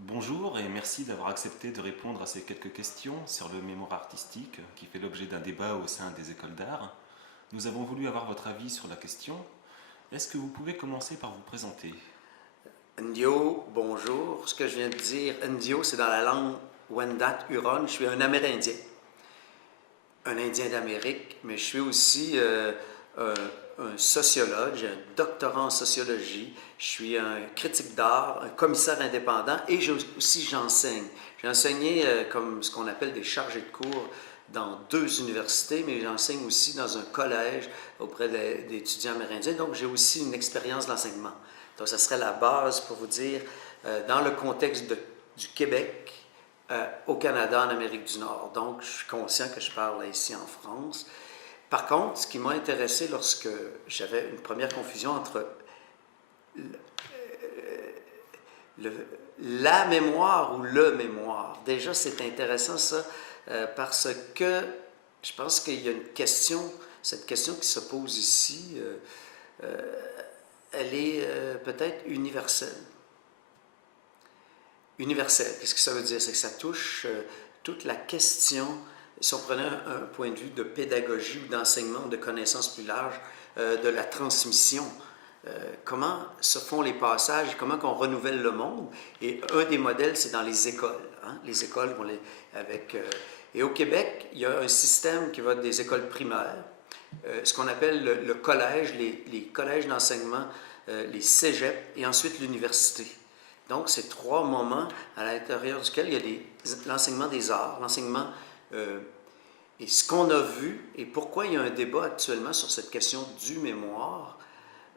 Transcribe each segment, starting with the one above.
Bonjour et merci d'avoir accepté de répondre à ces quelques questions sur le mémoire artistique qui fait l'objet d'un débat au sein des écoles d'art. Nous avons voulu avoir votre avis sur la question. Est-ce que vous pouvez commencer par vous présenter? Ndio, bonjour. Ce que je viens de dire, Ndio, c'est dans la langue Wendat Huron. Je suis un Amérindien, un Indien d'Amérique, mais je suis aussi un sociologue. J'ai un doctorat en sociologie. Je suis un critique d'art, un commissaire indépendant et j'enseigne. J'ai enseigné comme ce qu'on appelle des chargés de cours dans 2 universités, mais j'enseigne aussi dans un collège auprès d'étudiants amérindiens. Donc, j'ai aussi une expérience d'enseignement. Donc, ça serait la base pour vous dire, dans le contexte du Québec, au Canada, en Amérique du Nord. Donc, je suis conscient que je parle ici en France. Par contre, ce qui m'a intéressé lorsque j'avais une première confusion entre le, la mémoire ou le mémoire, déjà c'est intéressant ça, parce que je pense qu'il y a une question, cette question qui se pose ici, elle est peut-être universelle. Universelle, qu'est-ce que ça veut dire? C'est que ça touche toute la question, si on prenait un point de vue de pédagogie ou d'enseignement, de connaissances plus larges, de la transmission. Comment se font les passages, comment on renouvelle le monde. Et un des modèles, c'est dans les écoles. Hein? Les écoles vont avec... et au Québec, il y a un système qui va des écoles primaires, ce qu'on appelle le collège, les collèges d'enseignement, les cégeps et ensuite l'université. Donc, c'est 3 moments à l'intérieur duquel il y a l'enseignement des arts, l'enseignement... et ce qu'on a vu, et pourquoi il y a un débat actuellement sur cette question du mémoire,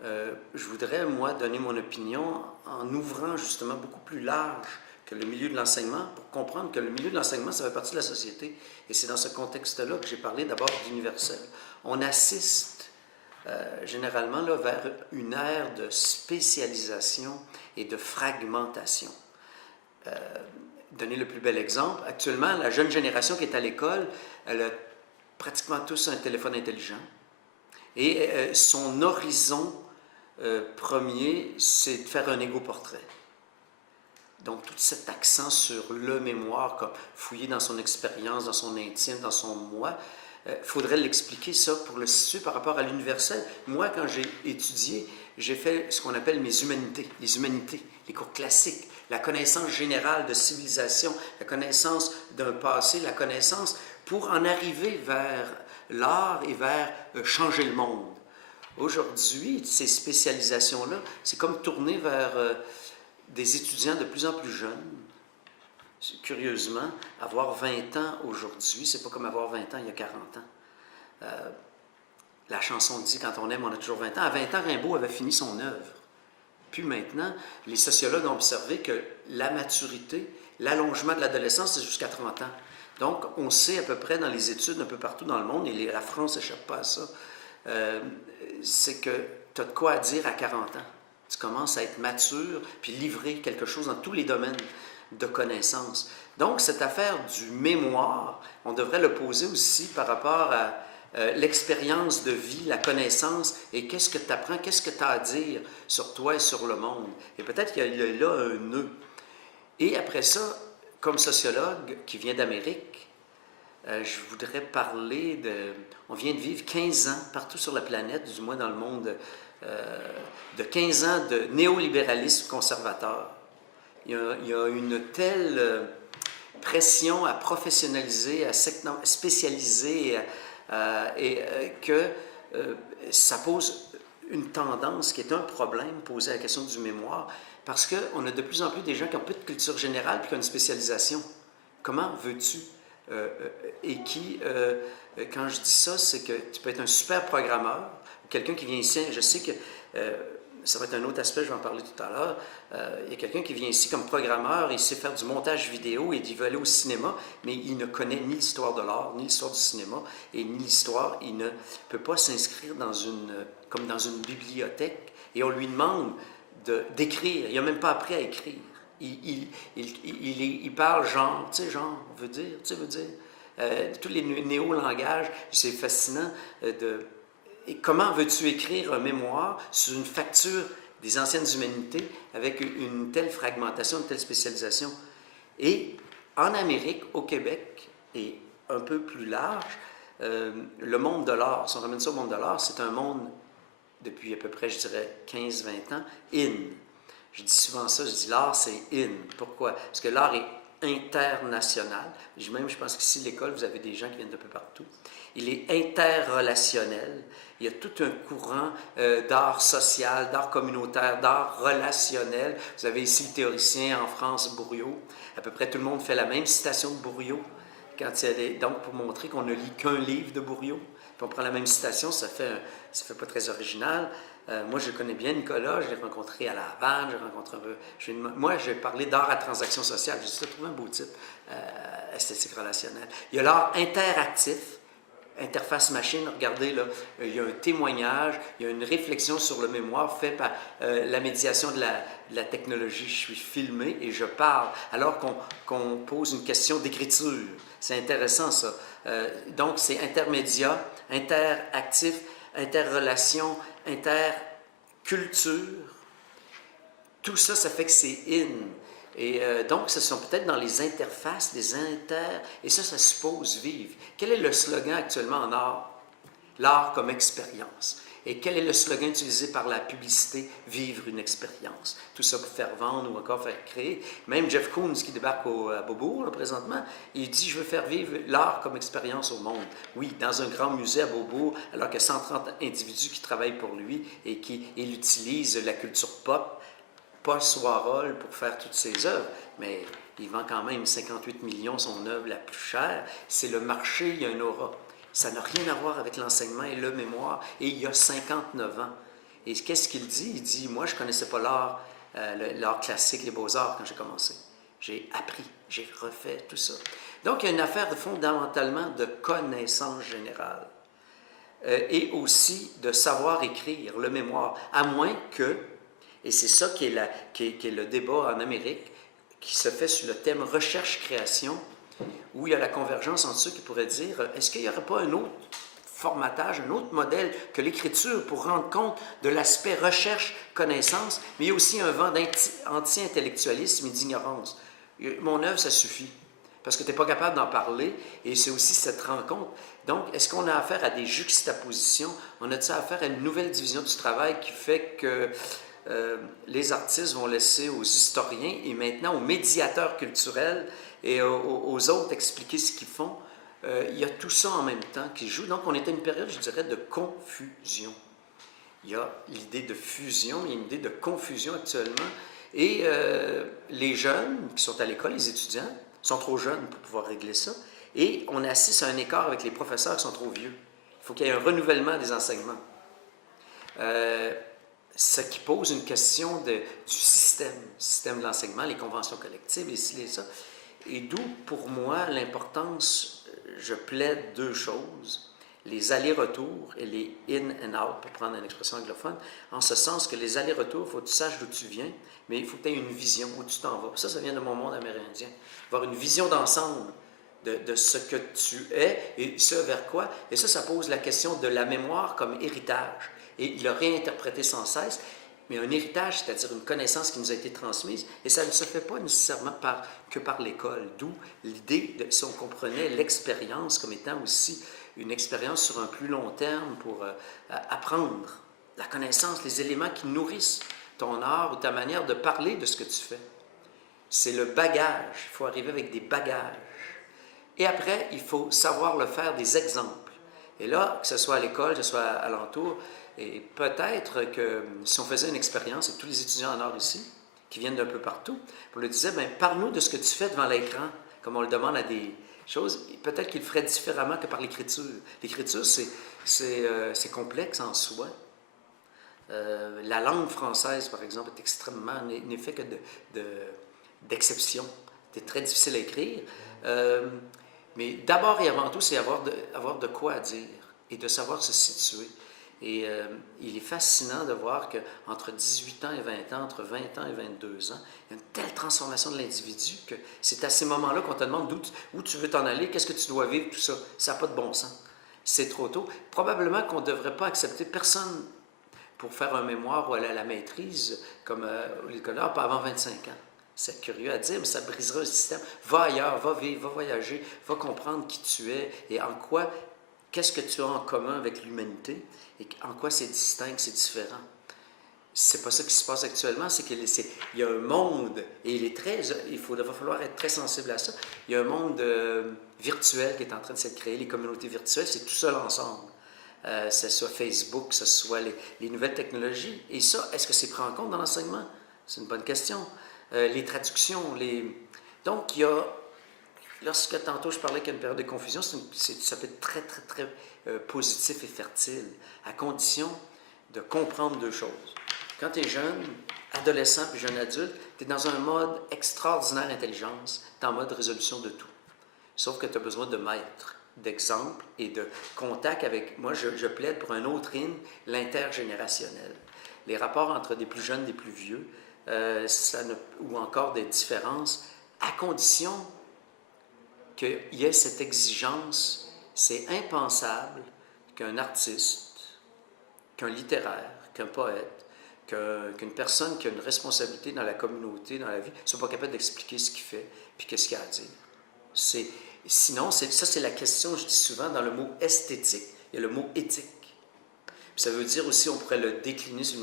je voudrais, moi, donner mon opinion en ouvrant justement beaucoup plus large que le milieu de l'enseignement pour comprendre que le milieu de l'enseignement, ça fait partie de la société. Et c'est dans ce contexte-là que j'ai parlé d'abord d'universel. On assiste généralement là, vers une ère de spécialisation et de fragmentation. Donner le plus bel exemple, actuellement, la jeune génération qui est à l'école, elle a pratiquement tous un téléphone intelligent. Et son horizon premier, c'est de faire un égo-portrait. Donc, tout cet accent sur le mémoire, comme fouiller dans son expérience, dans son intime, dans son moi, faudrait l'expliquer ça pour le situer par rapport à l'universel. Moi, quand j'ai étudié, j'ai fait ce qu'on appelle mes humanités, les cours classiques, la connaissance générale de civilisation, la connaissance d'un passé, la connaissance pour en arriver vers l'art et vers changer le monde. Aujourd'hui, ces spécialisations-là, c'est comme tourner vers des étudiants de plus en plus jeunes. Curieusement, avoir 20 ans aujourd'hui, c'est pas comme avoir 20 ans il y a 40 ans. La chanson dit « Quand on aime, on a toujours 20 ans ». À 20 ans, Rimbaud avait fini son œuvre. Puis maintenant, les sociologues ont observé que la maturité, l'allongement de l'adolescence, c'est jusqu'à 30 ans. Donc, on sait à peu près dans les études un peu partout dans le monde, et la France n'échappe pas à ça, c'est que tu as de quoi à dire à 40 ans. Tu commences à être mature, puis livrer quelque chose dans tous les domaines de connaissances. Donc, cette affaire du mémoire, on devrait le poser aussi par rapport à l'expérience de vie, la connaissance, et qu'est-ce que tu apprends, qu'est-ce que tu as à dire sur toi et sur le monde. Et peut-être qu'il y a là un nœud. Et après ça, comme sociologue qui vient d'Amérique, je voudrais parler de... On vient de vivre 15 ans partout sur la planète, du moins dans le monde, de 15 ans de néolibéralisme conservateur. Il y a une telle pression à professionnaliser, à spécialiser, que ça pose une tendance qui est un problème posé à la question du mémoire, parce qu'on a de plus en plus des gens qui ont peu de culture générale puis qui ont une spécialisation. Comment veux-tu et qui, quand je dis ça, c'est que tu peux être un super programmeur, quelqu'un qui vient ici, je sais que ça va être un autre aspect, je vais en parler tout à l'heure, il y a quelqu'un qui vient ici comme programmeur, il sait faire du montage vidéo et il veut aller au cinéma, mais il ne connaît ni l'histoire de l'art, ni l'histoire du cinéma, et ni l'histoire, il ne peut pas s'inscrire comme dans une bibliothèque, et on lui demande d'écrire, il n'a même pas appris à écrire. Il parle genre, tu sais, genre, veut dire, tu sais, veut dire. Tous les néo-langages, c'est fascinant. Et comment veux-tu écrire un mémoire sur une facture des anciennes humanités avec une telle fragmentation, une telle spécialisation. Et en Amérique, au Québec, et un peu plus large, le monde de l'art, si on ramène ça au monde de l'art, c'est un monde, depuis à peu près, je dirais, 15-20 ans, in. Je dis souvent ça, je dis l'art, c'est in. Pourquoi? Parce que l'art est international. Même, je pense qu'ici, l'école, vous avez des gens qui viennent d'un peu partout. Il est interrelationnel. Il y a tout un courant d'art social, d'art communautaire, d'art relationnel. Vous avez ici le théoricien en France, Bourriaud. À peu près tout le monde fait la même citation de Bourriaud. Donc, pour montrer qu'on ne lit qu'un livre de Bourriaud, puis on prend la même citation, ça fait pas très original. Moi, je connais bien Nicolas, je l'ai rencontré à la Havane, moi, j'ai parlé d'art à transaction sociale, j'ai trouvé un beau titre, esthétique relationnelle. Il y a l'art interactif, interface machine, regardez là, il y a un témoignage, il y a une réflexion sur le mémoire fait par la médiation de la technologie. Je suis filmé et je parle alors qu'on pose une question d'écriture. C'est intéressant ça. Donc c'est intermédia, interactif, interrelation, interculture. Tout ça, ça fait que c'est in. Et donc, ce sont peut-être dans les interfaces, et ça suppose vivre. Quel est le slogan actuellement en art? L'art comme expérience. Et quel est le slogan utilisé par la publicité? Vivre une expérience. Tout ça pour faire vendre ou encore faire créer. Même Jeff Koons qui débarque à Beaubourg là, présentement, il dit « Je veux faire vivre l'art comme expérience au monde ». Oui, dans un grand musée à Beaubourg, alors qu'il y a 130 individus qui travaillent pour lui et il utilise la culture pop, Paul Warhol pour faire toutes ses œuvres, mais il vend quand même 58 millions son œuvre la plus chère. C'est le marché, il y a un aura. Ça n'a rien à voir avec l'enseignement et le mémoire. Et il y a 59 ans. Et qu'est-ce qu'il dit? Il dit, moi, je ne connaissais pas l'art classique, les beaux-arts quand j'ai commencé. J'ai appris, j'ai refait tout ça. Donc, il y a une affaire fondamentalement de connaissance générale. Et aussi de savoir écrire, le mémoire, à moins que... Et c'est ça qui est le débat en Amérique, qui se fait sur le thème recherche-création, où il y a la convergence entre ceux qui pourraient dire, est-ce qu'il n'y aurait pas un autre formatage, un autre modèle que l'écriture pour rendre compte de l'aspect recherche-connaissance, mais il y a aussi un vent d'anti-intellectualisme et d'ignorance. Mon œuvre, ça suffit, parce que tu n'es pas capable d'en parler, et c'est aussi cette rencontre. Donc, est-ce qu'on a affaire à des juxtapositions? On a-t-il affaire à une nouvelle division du travail qui fait que les artistes vont laisser aux historiens et maintenant aux médiateurs culturels et aux autres expliquer ce qu'ils font? Il y a tout ça en même temps qui joue. Donc, on est à une période, je dirais, de confusion. Il y a l'idée de fusion, mais il y a une idée de confusion actuellement. Et les jeunes qui sont à l'école, les étudiants, sont trop jeunes pour pouvoir régler ça. Et on assiste à un écart avec les professeurs qui sont trop vieux. Il faut qu'il y ait un renouvellement des enseignements. Ce qui pose une question du système de l'enseignement, les conventions collectives, et ci et ça. Et d'où, pour moi, l'importance, je plaide deux choses, les allers-retours et les in and out, pour prendre une expression anglophone, en ce sens que les allers-retours, il faut que tu saches d'où tu viens, mais il faut que tu aies une vision, où tu t'en vas. Ça vient de mon monde amérindien. Avoir une vision d'ensemble de ce que tu es et ce vers quoi. Et ça pose la question de la mémoire comme héritage. Et il a réinterprété sans cesse, mais un héritage, c'est-à-dire une connaissance qui nous a été transmise, et ça ne se fait pas nécessairement que par l'école, d'où l'idée, si on comprenait l'expérience comme étant aussi une expérience sur un plus long terme pour apprendre la connaissance, les éléments qui nourrissent ton art ou ta manière de parler de ce que tu fais. C'est le bagage, il faut arriver avec des bagages. Et après, il faut savoir le faire des exemples. Et là, que ce soit à l'école, que ce soit alentour, et peut-être que si on faisait une expérience avec tous les étudiants en art ici, qui viennent d'un peu partout, on leur disait, parle-nous de ce que tu fais devant l'écran, comme on le demande à des choses, peut-être qu'ils le feraient différemment que par l'écriture. L'écriture, c'est complexe en soi. La langue française, par exemple, est extrêmement, n'est fait que d'exceptions. C'est très difficile à écrire. Mais d'abord et avant tout, c'est avoir de quoi dire et de savoir se situer. Et il est fascinant de voir qu'entre 18 ans et 20 ans, entre 20 ans et 22 ans, il y a une telle transformation de l'individu que c'est à ces moments-là qu'on te demande où tu veux t'en aller, qu'est-ce que tu dois vivre, tout ça. Ça n'a pas de bon sens. C'est trop tôt. Probablement qu'on ne devrait pas accepter personne pour faire un mémoire ou aller à la maîtrise, comme au l'école d'art, pas avant 25 ans. C'est curieux à dire, mais ça brisera le système. Va ailleurs, va vivre, va voyager, va comprendre qui tu es et en quoi, qu'est-ce que tu as en commun avec l'humanité et en quoi c'est distinct, c'est différent. C'est pas ça qui se passe actuellement, c'est qu'il y a un monde, et va falloir être très sensible à ça, il y a un monde virtuel qui est en train de se créer, les communautés virtuelles, c'est tout seul ensemble. Que ce soit Facebook, que ce soit les nouvelles technologies. Et ça, est-ce que c'est pris en compte dans l'enseignement? C'est une bonne question. Les traductions, donc il y a, lorsque tantôt je parlais qu'il y a une période de confusion, ça peut être très, très, très positif et fertile, à condition de comprendre deux choses. Quand tu es jeune, adolescent puis jeune adulte, tu es dans un mode extraordinaire intelligence, tu es en mode résolution de tout. Sauf que tu as besoin de maîtres, d'exemples et de contact avec... Moi, je plaide pour un autre hymne, l'intergénérationnel. Les rapports entre des plus jeunes et des plus vieux, ou encore des différences, à condition qu'il y ait cette exigence. C'est impensable qu'un artiste, qu'un littéraire, qu'un poète, qu'une personne qui a une responsabilité dans la communauté, dans la vie, ne soit pas capable d'expliquer ce qu'il fait puis qu'est-ce qu'il a à dire. Sinon, ça c'est la question, je dis souvent, dans le mot esthétique, il y a le mot éthique. Puis ça veut dire aussi, on pourrait le décliner sur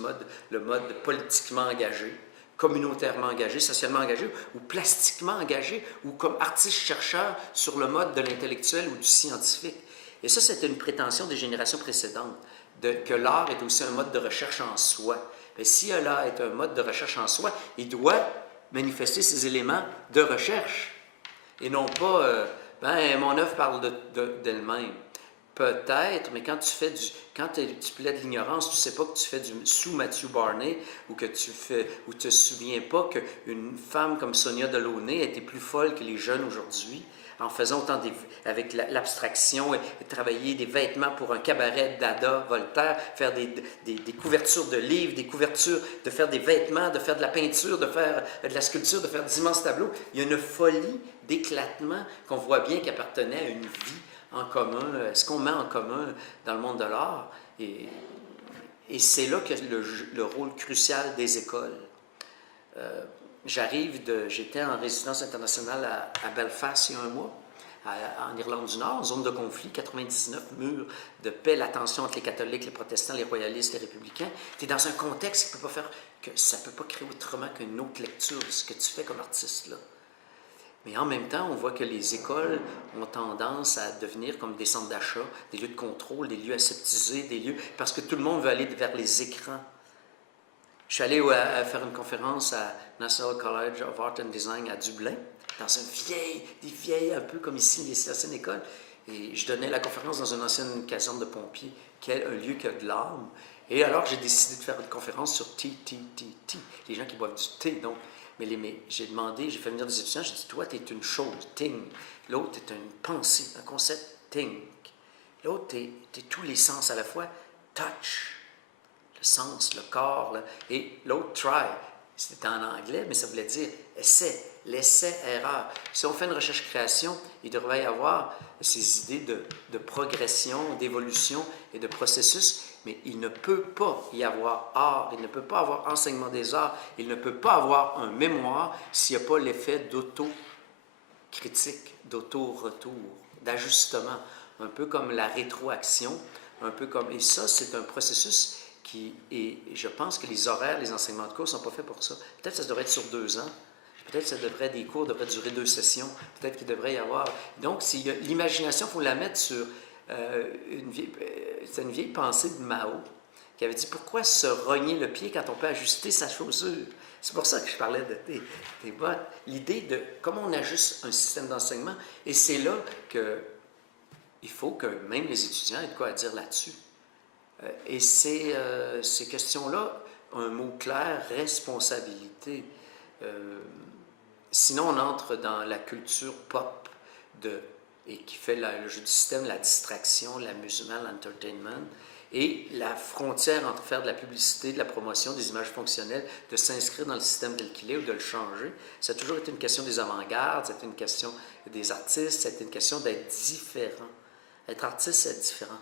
le mode politiquement engagé, communautairement engagé, socialement engagé, ou plastiquement engagé, ou comme artiste-chercheur sur le mode de l'intellectuel ou du scientifique. Et ça, c'était une prétention des générations précédentes, que l'art est aussi un mode de recherche en soi. Mais si l'art est un mode de recherche en soi, il doit manifester ces éléments de recherche, et non pas, mon œuvre parle d'elle-même. Peut-être, mais quand tu plaides l'ignorance, tu ne sais pas que tu fais sous Matthew Barney ou que tu ne te souviens pas qu'une femme comme Sonia Delaunay était plus folle que les jeunes aujourd'hui en faisant autant avec l'abstraction et travailler des vêtements pour un cabaret d'Ada Voltaire, faire des couvertures de livres, de faire des vêtements, de faire de la peinture, de faire de la sculpture, de faire d'immenses tableaux. Il y a une folie d'éclatement qu'on voit bien qui appartenait à une vie en commun, ce qu'on met en commun dans le monde de l'art. Et c'est là que le rôle crucial des écoles. J'étais en résidence internationale à Belfast il y a un mois, en Irlande du Nord, zone de conflit, 99 murs de paix, la tension entre les catholiques, les protestants, les royalistes, les républicains. Tu es dans un contexte ça ne peut pas créer autrement qu'une autre lecture de ce que tu fais comme artiste là. Mais en même temps, on voit que les écoles ont tendance à devenir comme des centres d'achat, des lieux de contrôle, des lieux aseptisés, des lieux... parce que tout le monde veut aller vers les écrans. Je suis allé faire une conférence à National College of Art and Design à Dublin, dans des vieilles, un peu comme ici, les anciennes écoles. Et je donnais la conférence dans une ancienne caserne de pompiers, qui est un lieu qui a de l'âme. Et alors, j'ai décidé de faire une conférence sur tea, les gens qui boivent du thé, donc. Mais j'ai fait venir des étudiants, j'ai dit, toi, tu es une chose, think. L'autre, tu es une pensée, un concept, think. L'autre, tu es tous les sens à la fois, touch, le sens, le corps. Et l'autre, try. C'était en anglais, mais ça voulait dire essai, l'essai-erreur. Si on fait une recherche-création, il devrait y avoir ces idées de progression, d'évolution et de processus, mais il ne peut pas y avoir art, il ne peut pas avoir enseignement des arts, il ne peut pas avoir un mémoire s'il n'y a pas l'effet d'auto-critique, d'auto-retour, d'ajustement, un peu comme la rétroaction, et ça, c'est un processus et je pense que les horaires, les enseignements de cours ne sont pas faits pour ça. Peut-être que ça devrait être sur 2 ans. Peut-être que des cours devraient durer 2 sessions. Peut-être qu'il devrait y avoir... Donc, l'imagination, il faut la mettre sur... c'est une vieille pensée de Mao qui avait dit « Pourquoi se rogner le pied quand on peut ajuster sa chaussure? » C'est pour ça que je parlais de tes bottes. L'idée de comment on ajuste un système d'enseignement. Et c'est là qu'il faut que même les étudiants aient de quoi à dire là-dessus. Et ces questions-là, un mot clair, responsabilité. Sinon, on entre dans la culture pop et qui fait le jeu du système, la distraction, l'amusement, l'entertainment, et la frontière entre faire de la publicité, de la promotion, des images fonctionnelles, de s'inscrire dans le système tel qu'il est ou de le changer. Ça a toujours été une question des avant-gardes, c'était une question des artistes, c'était une question d'être différent. Être artiste, c'est être différent.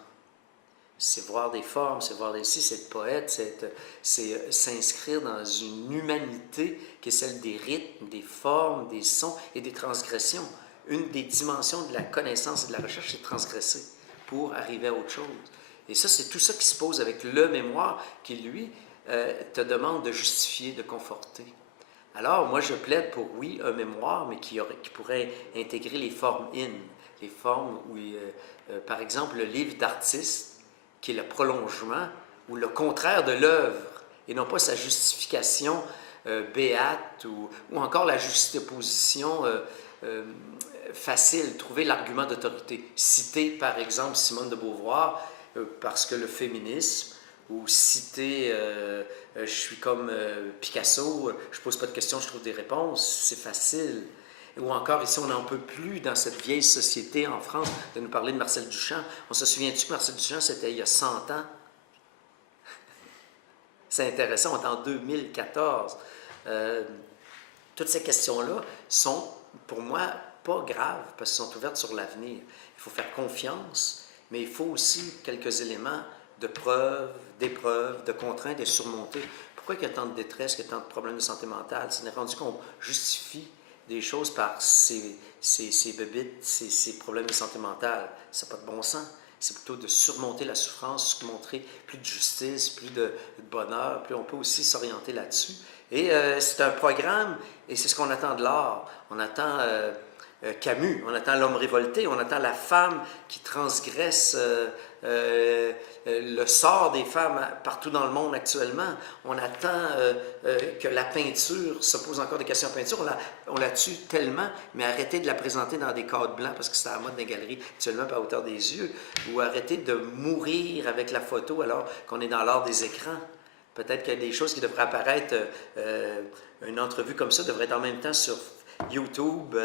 c'est voir des formes, c'est voir des... c'est être poète, c'est s'inscrire dans une humanité qui est celle des rythmes, des formes, des sons et des transgressions. Une des dimensions de la connaissance et de la recherche, c'est de transgresser pour arriver à autre chose. Et ça, c'est tout ça qui se pose avec le mémoire qui, lui, te demande de justifier, de conforter. Alors, moi, je plaide pour, oui, un mémoire, mais qui pourrait intégrer les formes in, les formes où, par exemple, le livre d'artiste, qui est le prolongement ou le contraire de l'œuvre, et non pas sa justification béate ou encore la juxtaposition facile, trouver l'argument d'autorité. Citer, par exemple, Simone de Beauvoir, parce que le féminisme, ou citer je suis comme Picasso, je pose pas de questions, je trouve des réponses, c'est facile. Ou encore, ici, on n'en peut plus dans cette vieille société en France de nous parler de Marcel Duchamp. On se souvient-tu que Marcel Duchamp, c'était il y a 100 ans? C'est intéressant, on est en 2014. Toutes ces questions-là sont, pour moi, pas graves, parce qu'elles sont ouvertes sur l'avenir. Il faut faire confiance, mais il faut aussi quelques éléments de preuves, d'épreuves, de contraintes et surmonter. Pourquoi il y a tant de détresse, qu'il y a tant de problèmes de santé mentale? C'est rendu qu'on justifie des choses par ces bébites, ces problèmes de santé mentale. Ça n'a pas de bon sens. C'est plutôt de surmonter la souffrance, montrer plus de justice, plus de bonheur, puis on peut aussi s'orienter là-dessus. Et c'est un programme, et c'est ce qu'on attend de l'art. On attend Camus, on attend l'homme révolté, on attend la femme qui transgresse le sort des femmes partout dans le monde actuellement. On attend que la peinture se pose encore des questions de peinture. On la tue tellement, mais arrêtez de la présenter dans des cadres blancs parce que c'est à la mode des galeries actuellement à hauteur des yeux. Ou arrêtez de mourir avec la photo alors qu'on est dans l'art des écrans. Peut-être qu'il y a des choses qui devraient apparaître. Une entrevue comme ça devrait être en même temps sur YouTube,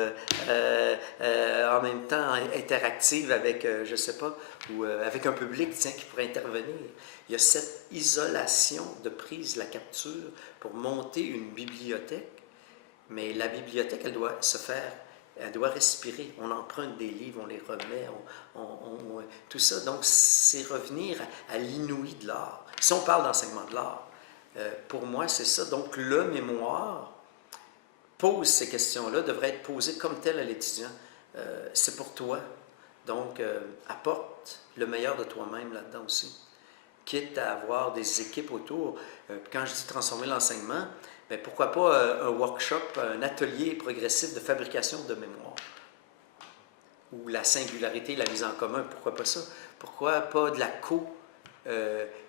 en même temps interactive avec, je ne sais pas, ou avec un public qui pourrait intervenir. Il y a cette isolation de prise, la capture, pour monter une bibliothèque, mais la bibliothèque, elle doit se faire, elle doit respirer. On emprunte des livres, on les remet, tout ça. Donc, c'est revenir à l'inouï de l'art. Si on parle d'enseignement de l'art, pour moi, c'est ça. Donc, le mémoire pose ces questions-là, devrait être posé comme tel à l'étudiant. C'est pour toi. Donc, apporte le meilleur de toi-même là-dedans aussi. Quitte à avoir des équipes autour. Quand je dis transformer l'enseignement, bien, pourquoi pas un workshop, un atelier progressif de fabrication de mémoire? Ou la singularité, la mise en commun, pourquoi pas ça? Pourquoi pas de la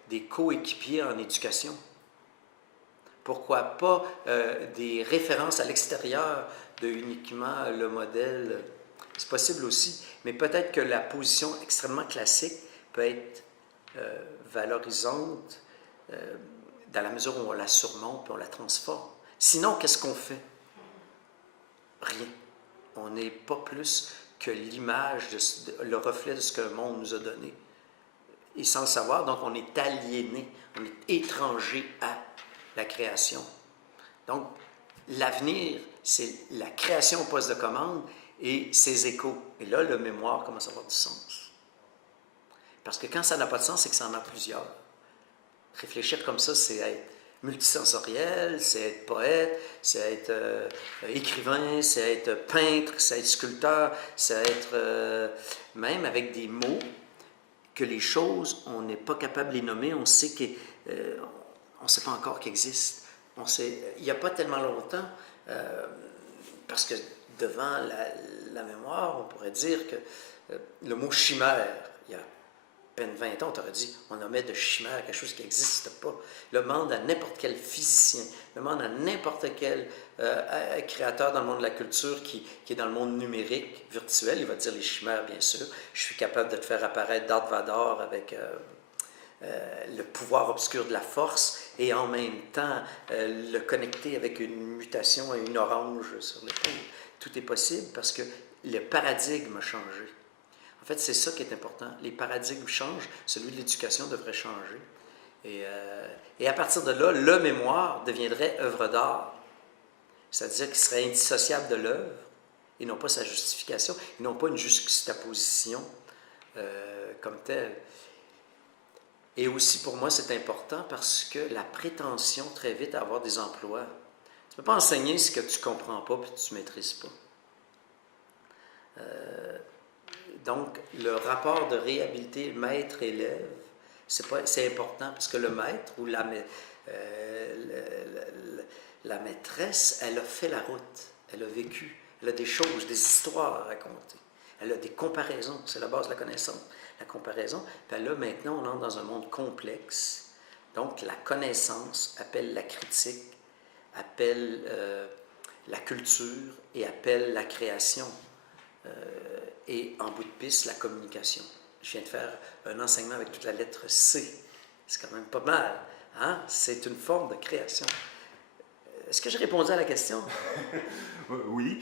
des coéquipiers en éducation? Pourquoi pas des références à l'extérieur de uniquement le modèle? C'est possible aussi, mais peut-être que la position extrêmement classique peut être valorisante dans la mesure où on la surmonte et on la transforme. Sinon, qu'est-ce qu'on fait? Rien. On n'est pas plus que l'image, le reflet de ce que le monde nous a donné. Et sans le savoir, donc on est aliéné, on est étranger à la création. Donc, l'avenir, c'est la création au poste de commande et ses échos. Et là, le mémoire commence à avoir du sens. Parce que quand ça n'a pas de sens, c'est que ça en a plusieurs. Réfléchir comme ça, c'est être multisensoriel, c'est être poète, c'est être écrivain, c'est être peintre, c'est être sculpteur, c'est être même avec des mots que les choses, on n'est pas capable de les nommer, on sait que on ne sait pas encore qu'ils existent. Il n'y a pas tellement longtemps, parce que devant la mémoire, on pourrait dire que le mot chimère, il y a à peine 20 ans, on t'aurait dit, on nommait de chimère quelque chose qui n'existe pas. Le demande à n'importe quel physicien, le demande à n'importe quel créateur dans le monde de la culture qui est dans le monde numérique, virtuel, il va dire les chimères, bien sûr. Je suis capable de te faire apparaître Darth Vader avec le pouvoir obscur de la force et en même temps le connecter avec une mutation et une orange sur l'épaule. Tout est possible parce que le paradigme a changé. En fait, c'est ça qui est important. Les paradigmes changent, celui de l'éducation devrait changer. Et à partir de là, le mémoire deviendrait œuvre d'art. C'est-à-dire qu'il serait indissociable de l'œuvre et non pas sa justification, et non pas une juxtaposition comme telle. Et aussi, pour moi, c'est important parce que la prétention, très vite, à avoir des emplois. Tu ne peux pas enseigner ce que tu ne comprends pas et que tu ne maîtrises pas. Donc, le rapport de réhabilité maître-élève, c'est important parce que le maître ou la maîtresse, elle a fait la route, elle a vécu, elle a des choses, des histoires à raconter, elle a des comparaisons, c'est la base de la connaissance, la comparaison. Puis là, maintenant, on entre dans un monde complexe. Donc, la connaissance appelle la critique, appelle la culture et appelle la création. Et en bout de piste, la communication. Je viens de faire un enseignement avec toute la lettre C. C'est quand même pas mal. Hein? C'est une forme de création. Est-ce que j'ai répondu à la question? Oui.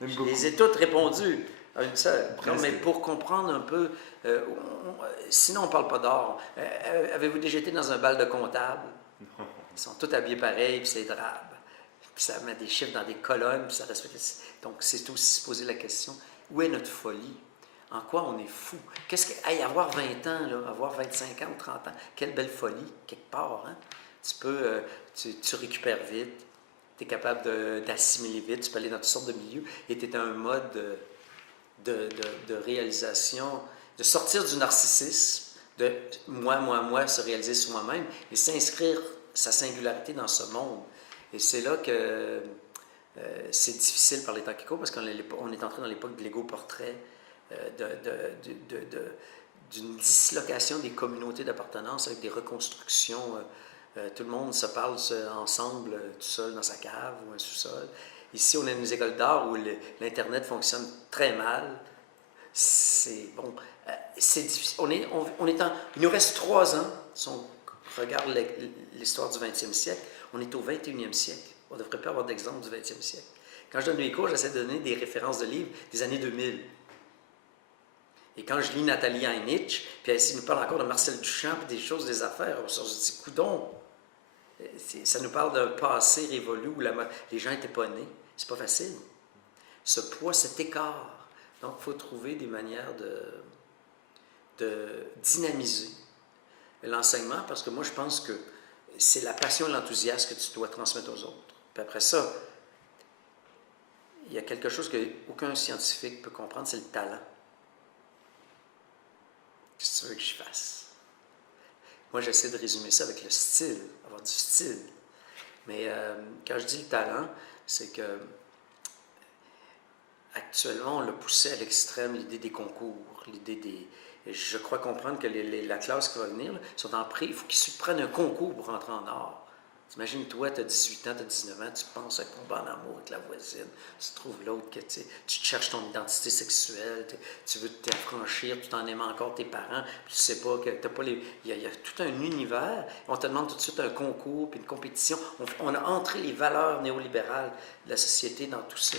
Même Je beaucoup. les ai toutes répondues à une seule. Presque. Mais pour comprendre un peu, sinon on ne parle pas d'or. Avez-vous déjà été dans un bal de comptable? Ils sont tous habillés pareil, puis c'est drabe. Puis ça met des chiffres dans des colonnes, puis ça respecte. Donc c'est aussi se poser la question, où est notre folie? En quoi on est fou? Qu'est-ce que. Hey, avoir 20 ans, là, avoir 25 ans ou 30 ans, quelle belle folie, quelque part. Hein? Tu peux. Tu récupères vite, tu es capable d'assimiler vite, tu peux aller dans toutes sortes de milieux, et tu es dans un mode de réalisation, de sortir du narcissisme, de moi, se réaliser sur moi-même, et s'inscrire sa singularité dans ce monde. Et c'est là que c'est difficile par les temps qui courent, parce qu'on est entré dans l'époque de l'ego-portrait, d'une dislocation des communautés d'appartenance avec des reconstructions. Tout le monde se parle ensemble, tout seul dans sa cave ou un sous-sol. Ici, on est dans une école d'art où l'Internet fonctionne très mal. C'est bon, c'est difficile. Il nous reste 3 ans, si on regarde l'histoire du 20e siècle, on est au 21e siècle. On ne devrait pas avoir d'exemple du 20e siècle. Quand je donne des cours, j'essaie de donner des références de livres des années 2000. Et quand je lis Nathalie Heinich, puis elle nous parle encore de Marcel Duchamp, puis des choses, des affaires, on se dit, coudon, ça nous parle d'un passé révolu où les gens n'étaient pas nés. C'est pas facile. Ce poids, cet écart. Donc, il faut trouver des manières de dynamiser l'enseignement, parce que moi, je pense que c'est la passion et l'enthousiasme que tu dois transmettre aux autres. Puis après ça, il y a quelque chose qu'aucun scientifique peut comprendre, c'est le talent. Qu'est-ce que tu veux que je fasse? Moi, j'essaie de résumer ça avec le style, avoir du style. Mais quand je dis le talent, c'est que actuellement, on l'a poussé à l'extrême, l'idée des concours, l'idée des... Je crois comprendre que la classe qui va venir, là, sont en prix, il faut qu'ils prennent un concours pour rentrer en art. T'imagines, toi, tu as 18 ans, tu as 19 ans, tu penses à tomber en amour avec la voisine, tu trouves l'autre, que tu cherches ton identité sexuelle, tu veux t'affranchir tout en aimant encore tes parents, puis tu sais pas que t'as pas les... Il y a tout un univers, on te demande tout de suite un concours, puis une compétition. On a entré les valeurs néolibérales de la société dans tout ça.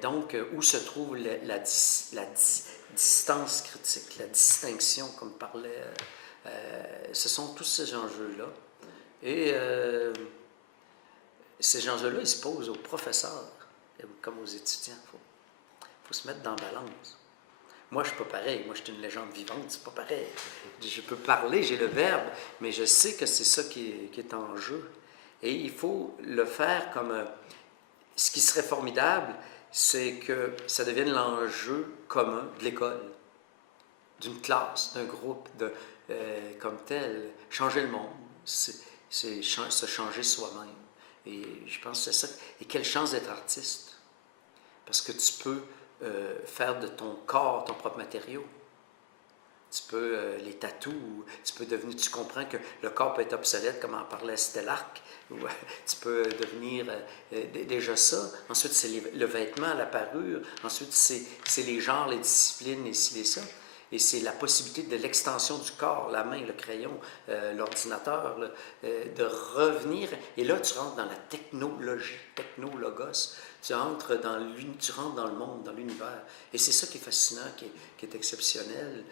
Donc, où se trouve la distance critique, la distinction, comme parlait... ce sont tous ces enjeux-là. Et ces enjeux-là, ils se posent aux professeurs, comme aux étudiants. Il faut se mettre dans la balance. Moi, je ne suis pas pareil. Moi, je suis une légende vivante, c'est pas pareil. Je peux parler, j'ai le verbe, mais je sais que c'est ça qui est en jeu. Et il faut le faire comme... ce qui serait formidable, c'est que ça devienne l'enjeu commun de l'école, d'une classe, d'un groupe, comme tel. Changer le monde, c'est se changer soi-même. Et je pense que c'est ça. Et quelle chance d'être artiste. Parce que tu peux faire de ton corps ton propre matériau. Tu peux les tatous, tu comprends que le corps peut être obsolète, comme en parlait Stellark. Tu peux devenir déjà ça. Ensuite, c'est le vêtement, la parure. Ensuite, c'est les genres, les disciplines, et ci, et ça. Et c'est la possibilité de l'extension du corps, la main, le crayon, l'ordinateur, de revenir. Et là, tu rentres dans la technologie, technologos. Tu rentres dans le monde, dans l'univers. Et c'est ça qui est fascinant, qui est exceptionnel.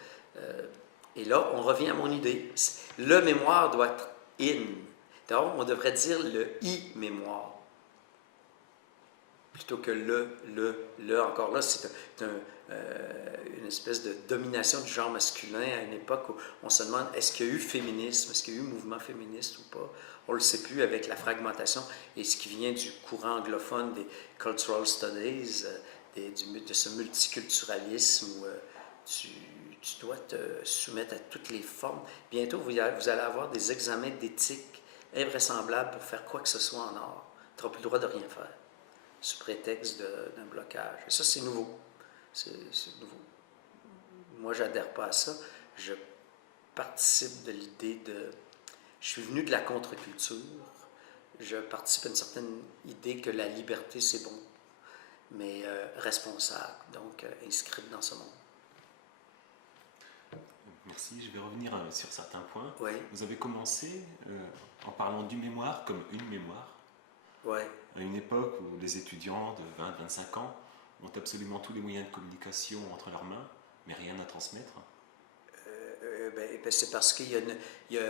Et là, on revient à mon idée. Le mémoire doit être in. Donc, on devrait dire le i-mémoire. plutôt que le. Encore là, c'est une espèce de domination du genre masculin à une époque où on se demande est-ce qu'il y a eu féminisme, est-ce qu'il y a eu mouvement féministe ou pas. On ne le sait plus avec la fragmentation et ce qui vient du courant anglophone des cultural studies, de ce multiculturalisme où tu dois te soumettre à toutes les formes. Bientôt, vous allez avoir des examens d'éthique invraisemblables pour faire quoi que ce soit en art. Tu n'auras plus le droit de rien faire, sous prétexte d'un blocage. Et ça, c'est nouveau. C'est nouveau. Moi, je n'adhère pas à ça. Je participe de l'idée de... Je suis venu de la contre-culture. Je participe à une certaine idée que la liberté, c'est bon, mais responsable, donc inscrite dans ce monde. Merci, je vais revenir sur certains points. Oui. Vous avez commencé en parlant du mémoire comme une mémoire. Oui. À une époque où les étudiants de 20-25 ans ont absolument tous les moyens de communication entre leurs mains, mais rien à transmettre. C'est parce qu'il y a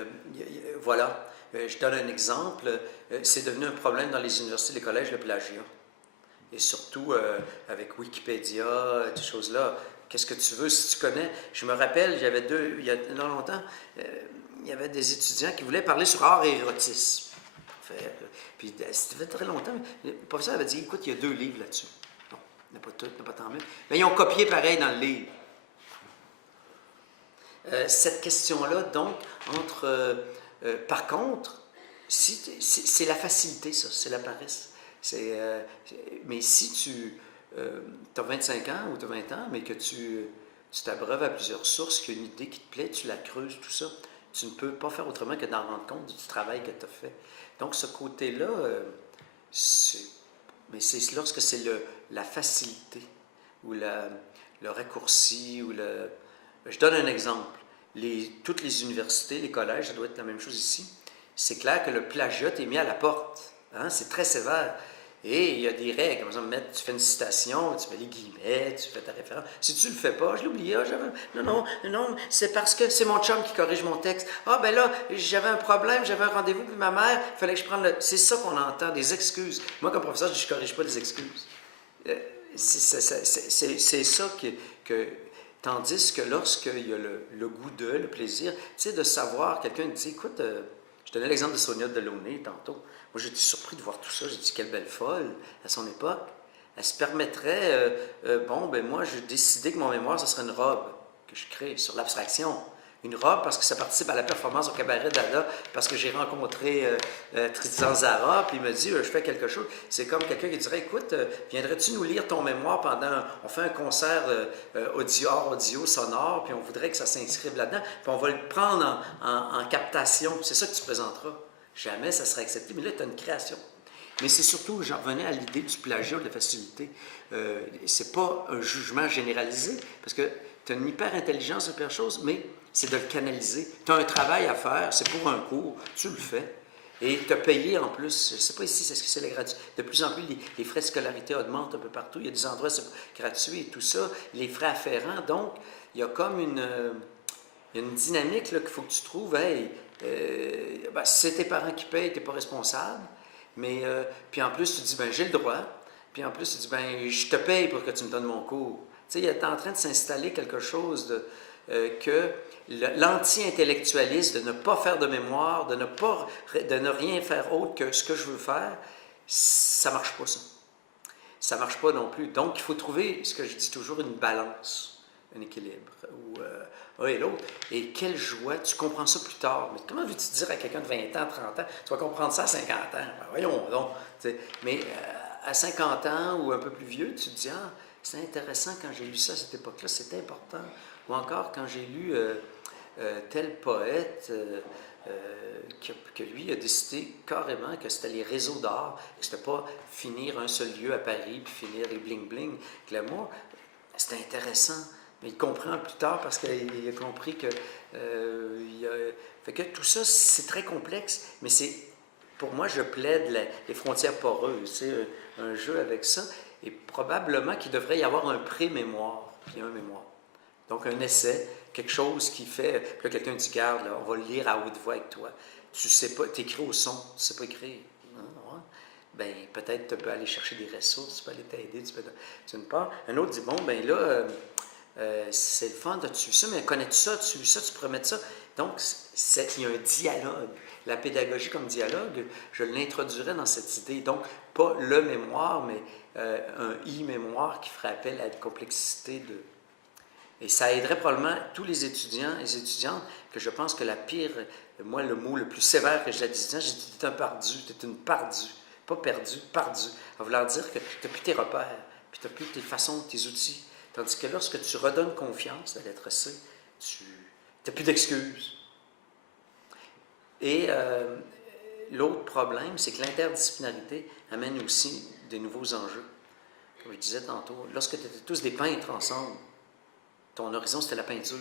voilà, je donne un exemple. C'est devenu un problème dans les universités, les collèges, le plagiat. Et surtout avec Wikipédia, ces choses-là. Qu'est-ce que tu veux si tu connais? Je me rappelle, il y a longtemps, il y avait des étudiants qui voulaient parler sur art et érotisme. Puis ça fait très longtemps, le professeur avait dit, écoute, il y a 2 livres là-dessus. Bon, il n'y a pas tout, il n'y a pas tant mieux. Mais ils ont copié pareil dans le livre. Cette question-là, donc, par contre, c'est la facilité, ça, c'est la paresse. Mais si tu as 25 ans ou tu as 20 ans, mais que tu t'abreuves à plusieurs sources, qu'il y a une idée qui te plaît, tu la creuses, tout ça, tu ne peux pas faire autrement que d'en rendre compte du travail que tu as fait. Donc, ce côté-là, mais c'est lorsque c'est la facilité ou le raccourci ou le... Je donne un exemple. Toutes les universités, les collèges, ça doit être la même chose ici. C'est clair que le plagiat est mis à la porte. Hein? C'est très sévère. Et il y a des règles. Par exemple, tu fais une citation, tu mets les guillemets, tu fais ta référence. Si tu ne le fais pas, je l'ai oublié. Non, c'est parce que c'est mon chum qui corrige mon texte. Ah, ben là, j'avais un problème, j'avais un rendez-vous, puis ma mère, il fallait que je prenne le... C'est ça qu'on entend, des excuses. Moi, comme professeur, je ne corrige pas des excuses. C'est ça que tandis que lorsqu'il y a le goût le plaisir, tu sais, de savoir, quelqu'un te dit, écoute, je donnais l'exemple de Sonia Delaunay tantôt. Moi, j'étais surpris de voir tout ça. J'ai dit, quelle belle folle, à son époque. Elle se permettrait, moi, j'ai décidé que mon mémoire, ce serait une robe que je crée sur l'abstraction. Une robe parce que ça participe à la performance au cabaret d'Ada, parce que j'ai rencontré Tristan Zara, puis il me dit, je fais quelque chose. C'est comme quelqu'un qui dirait, écoute, viendrais-tu nous lire ton mémoire on fait un concert audio, sonore, puis on voudrait que ça s'inscrive là-dedans, puis on va le prendre en captation, c'est ça que tu présenteras. Jamais ça serait accepté, mais là, tu as une création. Mais c'est surtout, j'en revenais à l'idée du plagiat, de la facilité. C'est pas un jugement généralisé, parce que tu as une hyper-intelligence, une chose, mais c'est de le canaliser. Tu as un travail à faire, c'est pour un cours, tu le fais. Et tu as payé en plus, je ne sais pas ici, est-ce que c'est la gratuité. De plus en plus, les frais de scolarité augmentent un peu partout. Il y a des endroits c'est gratuit et tout ça, les frais afférents. Donc, il y a comme une dynamique qu'il faut que tu trouves. Hey, si c'est tes parents qui payent, tu n'es pas responsable. Mais, puis en plus, tu dis, j'ai le droit. Puis en plus, tu dis, je te paye pour que tu me donnes mon cours. Tu sais, il est en train de s'installer quelque chose que l'anti-intellectualisme, de ne pas faire de mémoire, de ne rien faire autre que ce que je veux faire, ça ne marche pas, ça. Ça ne marche pas non plus. Donc, il faut trouver, ce que je dis toujours, une balance, un équilibre, où un et l'autre. Et quelle joie, tu comprends ça plus tard. Mais comment veux-tu dire à quelqu'un de 20 ans, 30 ans, tu vas comprendre ça à 50 ans? Voyons donc. Mais à 50 ans ou un peu plus vieux, tu te dis, c'est intéressant quand j'ai lu ça à cette époque-là, c'était important. Ou encore quand j'ai lu tel poète que lui a décidé carrément que c'était les réseaux d'art, que c'était pas finir un seul lieu à Paris puis finir les bling-bling, glamour. C'était intéressant. Mais il comprend plus tard parce qu'il a compris que... fait que tout ça, c'est très complexe, mais c'est... Pour moi, je plaide les frontières poreuses. C'est un jeu avec ça. Et probablement qu'il devrait y avoir un pré-mémoire, puis un mémoire. Donc, un essai, quelque chose qui fait... Puis là, quelqu'un dit, garde, là, on va le lire à haute voix avec toi. Tu sais pas, tu écris au son, tu sais pas écrire. ben peut-être tu peux aller chercher des ressources, tu peux aller t'aider, d'une part. Un autre dit, bon, ben là, c'est le fun, tu ça, mais connais-tu ça, tu pourrais mettre ça. Donc, il y a un dialogue. La pédagogie comme dialogue, je l'introduirais dans cette idée. Donc, pas le mémoire, mais un e-mémoire qui ferait appel à une complexité de... Et ça aiderait probablement tous les étudiants et les étudiantes, que je pense que la pire, moi, le mot le plus sévère que j'ai dit, j'ai dit, t'es un pardu, t'es une perdue, pas perdu, pardu, à vouloir dire que t'as plus tes repères, puis t'as plus tes façons, tes outils. Tandis que lorsque tu redonnes confiance, la lettre C, tu n'as plus d'excuses. Et l'autre problème, c'est que l'interdisciplinarité amène aussi des nouveaux enjeux. Comme je disais tantôt, lorsque tu étais tous des peintres ensemble, ton horizon, c'était la peinture,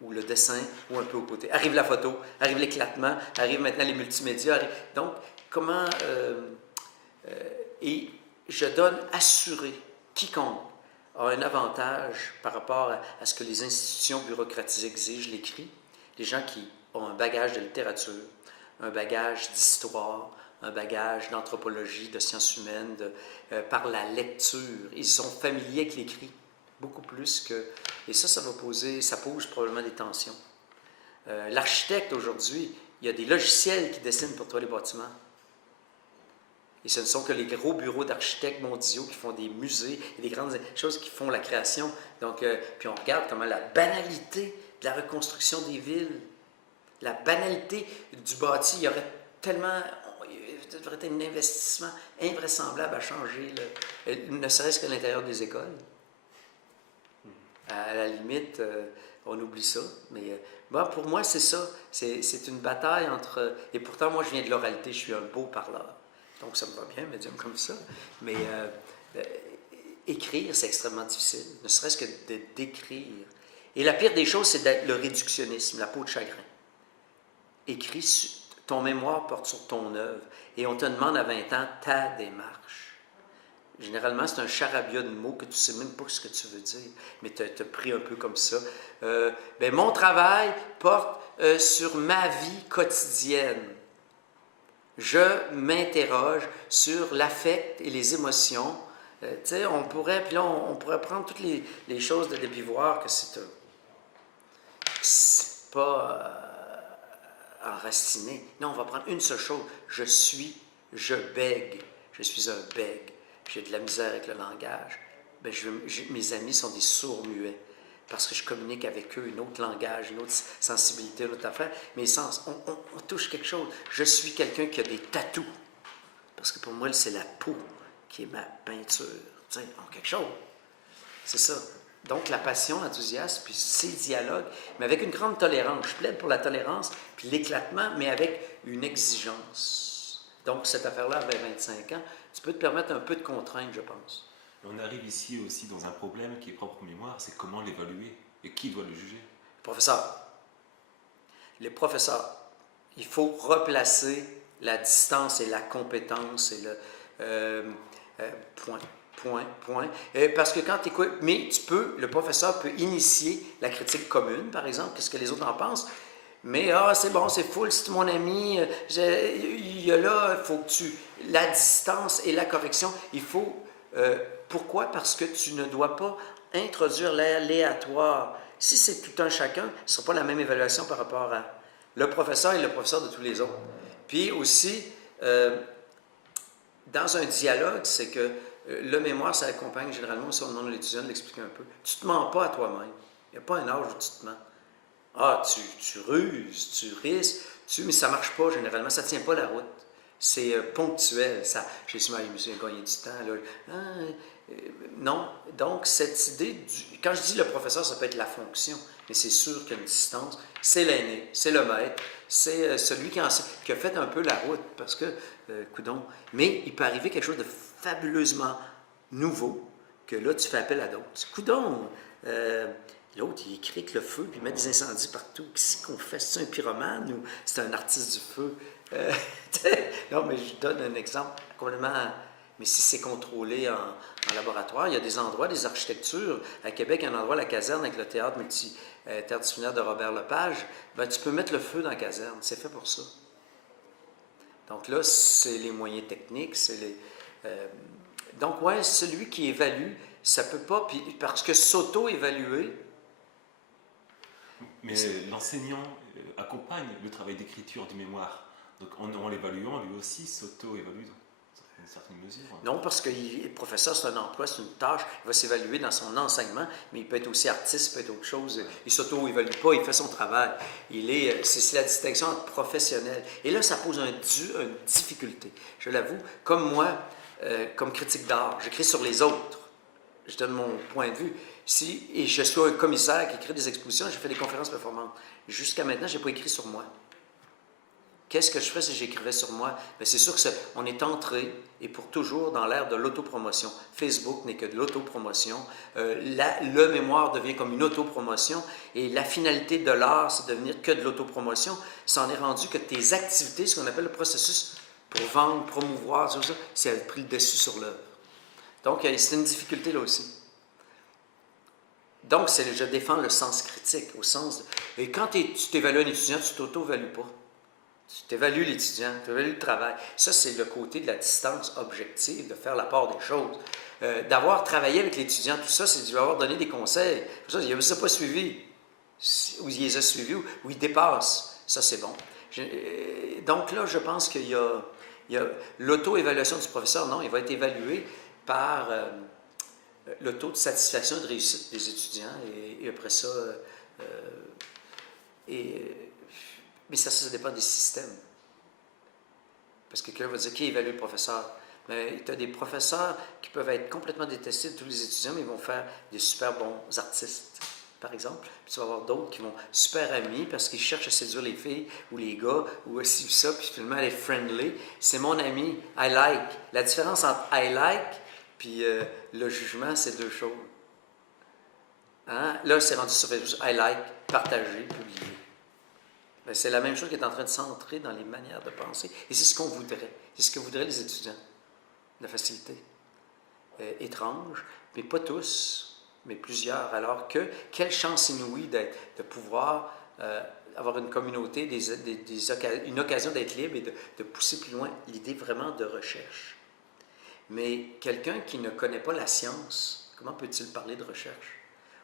ou le dessin, ou un peu au côté. Arrive la photo, arrive l'éclatement, arrive maintenant les multimédias. Donc, comment... et je donne assurer quiconque a un avantage par rapport à ce que les institutions bureaucratisées exigent, l'écrit. Les gens qui ont un bagage de littérature, un bagage d'histoire, un bagage d'anthropologie, de sciences humaines, par la lecture. Ils sont familiers avec l'écrit, beaucoup plus que... Et ça pose probablement des tensions. L'architecte, aujourd'hui, il y a des logiciels qui dessinent pour toi les bâtiments. Et ce ne sont que les gros bureaux d'architectes mondiaux qui font des musées et des grandes choses qui font la création. Donc, puis on regarde comment la banalité de la reconstruction des villes, la banalité du bâti, il y aurait tellement... Il devrait être un investissement invraisemblable à changer, ne serait-ce que l'intérieur des écoles. À la limite, on oublie ça. Mais bon, pour moi, c'est ça. C'est une bataille entre... Et pourtant, moi, je viens de l'oralité, je suis un beau parleur. Donc, ça me va bien, médium comme ça. Mais écrire, c'est extrêmement difficile, ne serait-ce que de d'écrire. Et la pire des choses, c'est le réductionnisme, la peau de chagrin. Écris, ton mémoire porte sur ton œuvre, et on te demande à 20 ans ta démarche. Généralement, c'est un charabia de mots que tu ne sais même pas ce que tu veux dire, mais tu as pris un peu comme ça. Mon travail porte sur ma vie quotidienne. Je m'interroge sur l'affect et les émotions. Tu sais, on pourrait prendre toutes les choses de Débivoire, que c'est pas enraciné. Non, on va prendre une seule chose. Je bègue. Je suis un bègue. J'ai de la misère avec le langage. Mes amis sont des sourds-muets parce que je communique avec eux, un autre langage, une autre sensibilité, une autre affaire. Mes sens, on touche quelque chose. Je suis quelqu'un qui a des tatous. Parce que pour moi, c'est la peau qui est ma peinture. Tu sais, quelque chose. C'est ça. Donc, la passion, l'enthousiasme, puis ces dialogues, mais avec une grande tolérance. Je plaide pour la tolérance, puis l'éclatement, mais avec une exigence. Donc, cette affaire-là, avait 25 ans, tu peux te permettre un peu de contrainte, je pense. On arrive ici aussi dans un problème qui est propre aux mémoires, c'est comment l'évaluer et qui doit le juger. Professeur. Les professeurs. Il faut replacer la distance et la compétence et le point. Parce que quand tu écoutes, mais le professeur peut initier la critique commune, par exemple, qu'est-ce que les autres en pensent. Mais, c'est bon, c'est full, c'est mon ami, il y a là, il faut que la distance et la correction, il faut... pourquoi? Parce que tu ne dois pas introduire l'aléatoire. Si c'est tout un chacun, ce ne sera pas la même évaluation par rapport à le professeur et le professeur de tous les autres. Puis aussi, dans un dialogue, c'est que le mémoire, ça accompagne généralement, si on demande à l'étudiant de l'expliquer un peu. Tu ne te mens pas à toi-même. Il n'y a pas un âge où tu te mens. Tu ruses, tu risques, mais ça ne marche pas généralement, ça ne tient pas la route. C'est ponctuel. J'ai su m'amuser à gagner du temps. Là. Non. Donc, cette idée, quand je dis le professeur, ça peut être la fonction, mais c'est sûr qu'il y a une distance. C'est l'aîné, c'est le maître, c'est celui qui a fait un peu la route, parce que, coudonc, mais il peut arriver quelque chose de fabuleusement nouveau, que là, tu fais appel à d'autres. Coudonc, l'autre, il écrit avec le feu, puis il met des incendies partout. Qu'est-ce qu'on fait? C'est un pyromane ou c'est un artiste du feu? Non, mais je donne un exemple complètement... Mais si c'est contrôlé en laboratoire, il y a des endroits, des architectures. À Québec, il y a un endroit, la caserne, avec le théâtre interdisciplinaire de Robert Lepage. Tu peux mettre le feu dans la caserne. C'est fait pour ça. Donc là, c'est les moyens techniques, c'est les... donc, ouais, celui qui évalue, ça peut pas, puis parce que s'auto-évaluer... Mais l'enseignant accompagne le travail d'écriture du mémoire. Donc en l'évaluant, lui aussi s'auto-évalue dans une certaine mesure. Non, parce que le professeur, c'est un emploi, c'est une tâche. Il va s'évaluer dans son enseignement, mais il peut être aussi artiste, il peut être autre chose. Il ne s'auto-évalue pas, il fait son travail. C'est la distinction entre professionnel. Et là, ça pose une difficulté. Je l'avoue, comme moi, comme critique d'art, j'écris sur les autres. Je donne mon point de vue. Et je suis un commissaire qui écrit des expositions, j'ai fait des conférences performantes. Jusqu'à maintenant, je n'ai pas écrit sur moi. Qu'est-ce que je ferais si j'écrivais sur moi? Bien, c'est sûr qu'on est entré, et pour toujours, dans l'ère de l'autopromotion. Facebook n'est que de l'autopromotion. Le mémoire devient comme une autopromotion, et la finalité de l'art, c'est de devenir que de l'autopromotion. Ça en est rendu que tes activités, ce qu'on appelle le processus pour vendre, promouvoir, tout ça, c'est pris le dessus sur l'œuvre. Donc, c'est une difficulté là aussi. Donc, je défends le sens critique, au sens de... Et quand tu t'évalues un étudiant, tu ne t'auto-évalues pas. Tu t'évalues l'étudiant, tu évalues le travail. Ça, c'est le côté de la distance objective, de faire la part des choses. D'avoir travaillé avec l'étudiant, tout ça, c'est de lui avoir donné des conseils. Ça, il ne les a pas suivis, ou il les a suivis, ou il dépasse. Ça, c'est bon. Donc là, je pense qu'il y a l'auto-évaluation du professeur. Non, il va être évalué par le taux de satisfaction et de réussite des étudiants. Et après ça... mais ça dépend des systèmes. Parce que quelqu'un va dire, qui évalue le professeur? Mais tu as des professeurs qui peuvent être complètement détestés de tous les étudiants, mais ils vont faire des super bons artistes, par exemple. Puis tu vas avoir d'autres qui vont super amis parce qu'ils cherchent à séduire les filles ou les gars, ou aussi ça, puis finalement elle est friendly. C'est mon ami, I like. La différence entre I like puis le jugement, c'est deux choses. Hein? Là, c'est rendu sur Facebook, I like, partager, publier. Bien, c'est la même chose qui est en train de s'entrer dans les manières de penser. Et c'est ce qu'on voudrait. C'est ce que voudraient les étudiants. La facilité. Étrange, mais pas tous, mais plusieurs. Alors que, quelle chance inouïe de pouvoir avoir une communauté, une occasion d'être libre et de pousser plus loin l'idée vraiment de recherche. Mais quelqu'un qui ne connaît pas la science, comment peut-il parler de recherche?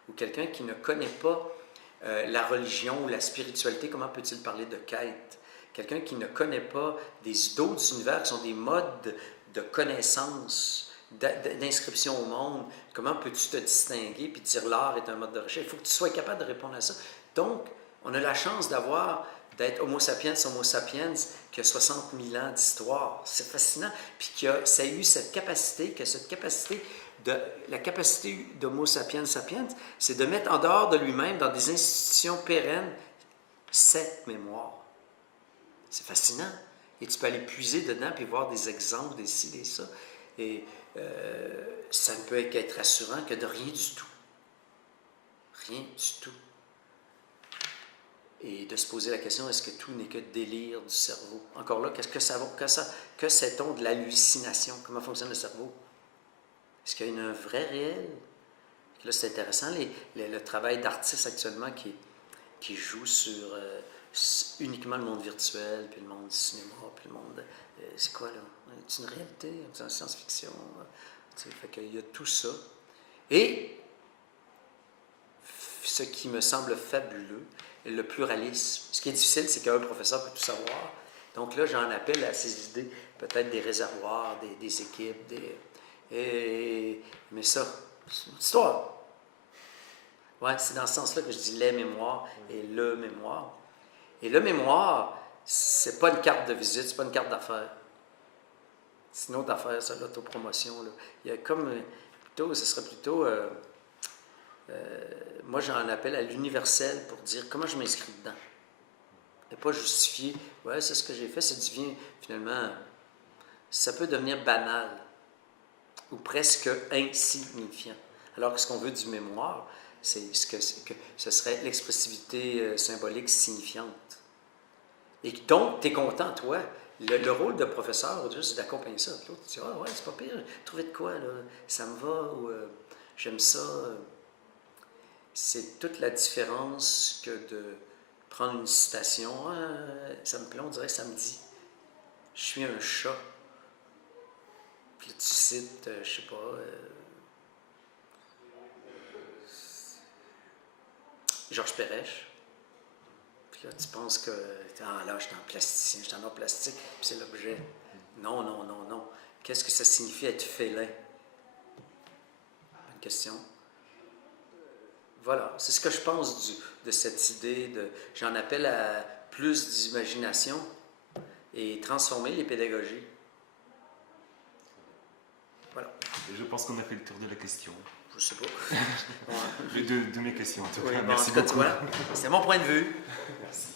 Ou quelqu'un qui ne connaît pas la religion ou la spiritualité, comment peut-il parler de quête? Quelqu'un qui ne connaît pas d'autres univers qui sont des modes de connaissance, d'inscription au monde, comment peux-tu te distinguer puis dire l'art est un mode de recherche? Il faut que tu sois capable de répondre à ça. Donc, on a la chance d'être Homo sapiens, qui a 60 000 ans d'histoire. C'est fascinant. Puis ça a eu cette capacité, la capacité d'Homo sapiens, c'est de mettre en dehors de lui-même, dans des institutions pérennes, cette mémoire. C'est fascinant. Et tu peux aller puiser dedans puis voir des exemples, des ci, des ça. Et ça ne peut qu'être rassurant que de rien du tout. Rien du tout. Et de se poser la question, est-ce que tout n'est que délire du cerveau? Encore là, que sait-on de l'hallucination? Comment fonctionne le cerveau? Est-ce qu'il y a un vrai réel? Là, c'est intéressant, le travail d'artistes actuellement qui joue sur uniquement le monde virtuel, puis le monde du cinéma, puis le monde... c'est quoi, là? C'est une réalité, c'est une science-fiction. Fait qu'il y a tout ça. Et ce qui me semble fabuleux, le pluralisme. Ce qui est difficile, c'est qu'un professeur peut tout savoir. Donc là, j'en appelle à ces idées, peut-être des réservoirs, des équipes, mais ça, c'est une histoire. Ouais, c'est dans ce sens-là que je dis les mémoires et le mémoire. Et le mémoire, c'est pas une carte de visite, c'est pas une carte d'affaires. C'est une autre affaire, ça, l'autopromotion. Là. Il y a comme, ce serait plutôt... moi, j'en appelle à l'universel pour dire comment je m'inscris dedans. Et pas justifier, ouais, c'est ce que j'ai fait, ça devient finalement, ça peut devenir banal ou presque insignifiant. Alors que ce qu'on veut du mémoire, c'est que ce serait l'expressivité symbolique signifiante. Et donc, tu es content, toi. Le rôle de professeur, c'est d'accompagner ça. L'autre, tu dis, ah ouais, c'est pas pire, trouver de quoi, là, ça me va, ou j'aime ça. C'est toute la différence que de prendre une citation, ça me plaît, on dirait que ça me dit. je suis un chat. Puis là, tu cites, je sais pas, Georges Perrèche. Puis là, tu penses que, ah là, je suis un plasticien, je suis un art plastique, puis c'est l'objet. Non, non, non, non. Qu'est-ce que ça signifie être félin? Bonne question. Voilà, c'est ce que je pense de cette idée de... J'en appelle à plus d'imagination et transformer les pédagogies. Voilà. Et je pense qu'on a fait le tour de la question. Je sais pas. Ouais. De mes questions, en tout Oui, cas. bon, Merci en tout cas, beaucoup. tu vois, c'est mon point de vue. Merci.